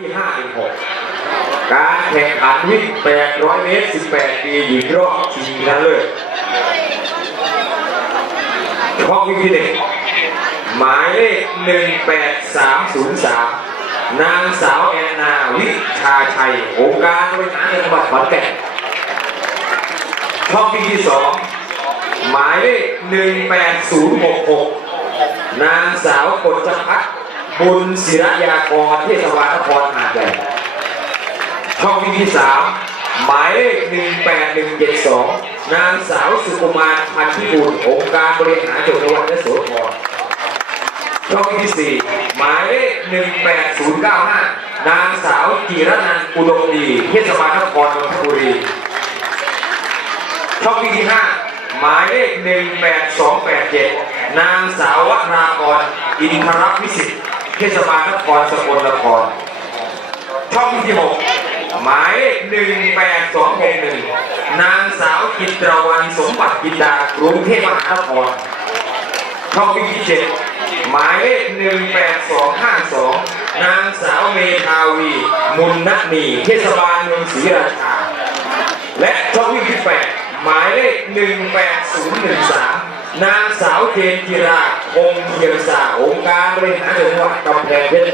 ที่5ถึง6การแข่งขันวิ่ง800เมตร18ปีหญิงรอบชิงชนะเลิศช่องวิ่งที่หนึ่งหมายเลข18303นางสาวแอนนาวิชาชัยองค์การบริหารจังหวัดขอนแก่นช่องวิ่งที่สองหมายเลข18066นางสาวกฎจพัฒน์ บุญศิรยากรเทศบาลนครหาดใหญ่ช่องที่สามหมายเลข18172นางสาวสุกุมารพันธิบุญองค์การบริหารจังหวัดยโสธรช่องที่สี่หมายเลข18095นย์เก้าห้านางสาวจิรนันอุดมดีเทศบาลนครนนทบุรีช่องวิ่งที่ห้าหมายเลขหนึ่งแปดสองแปดเจ็ดนางสาววัฒนากรอินทรวิสิทธิ์ เทศบาลนครสกลนครช่องที่หกหมายเลขหนึ่งแปดสองหกหนึ่งนางสาวจิตรวันสมบัติกินดากรุงเทพมหานครช่องที่เจ็ดหมายเลขหนึ่งแปดสองห้าสองนางสาวเมทาวี มุนนันีเทศบาลเมืองศรีราชา และช่องที่แปดหมายเลข18013นย์หนึ่งสาม นางสาวเจนจิราคงเทียมสาองค์การบริหารจังหวัดกำแพงเพชร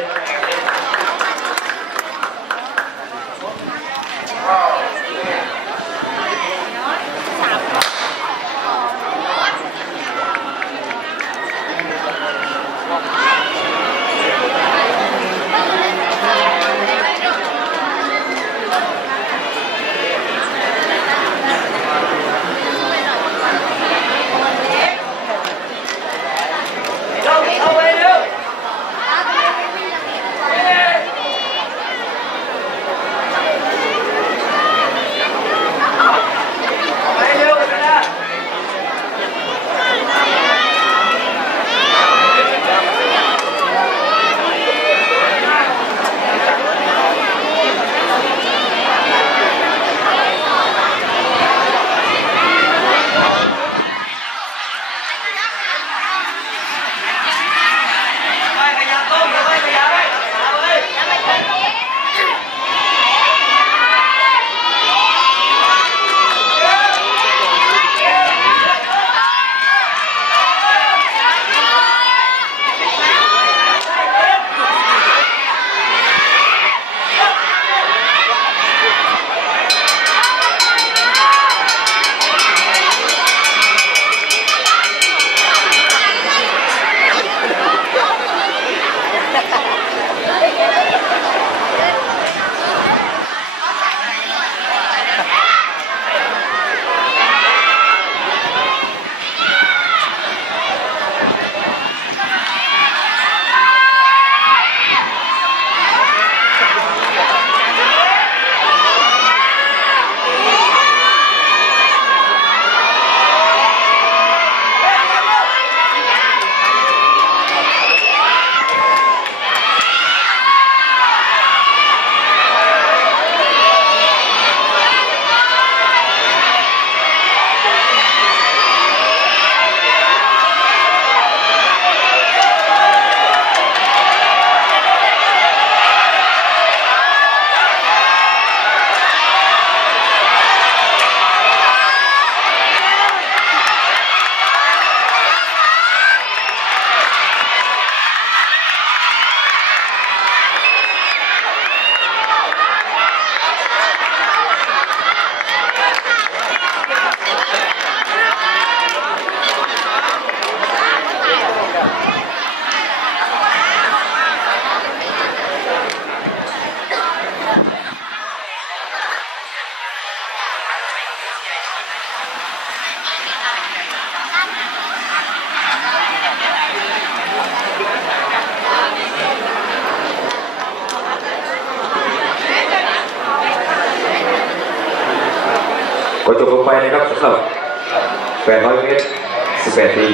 ก็จบลงไปนะครับสำหรับ800เมตร18ปี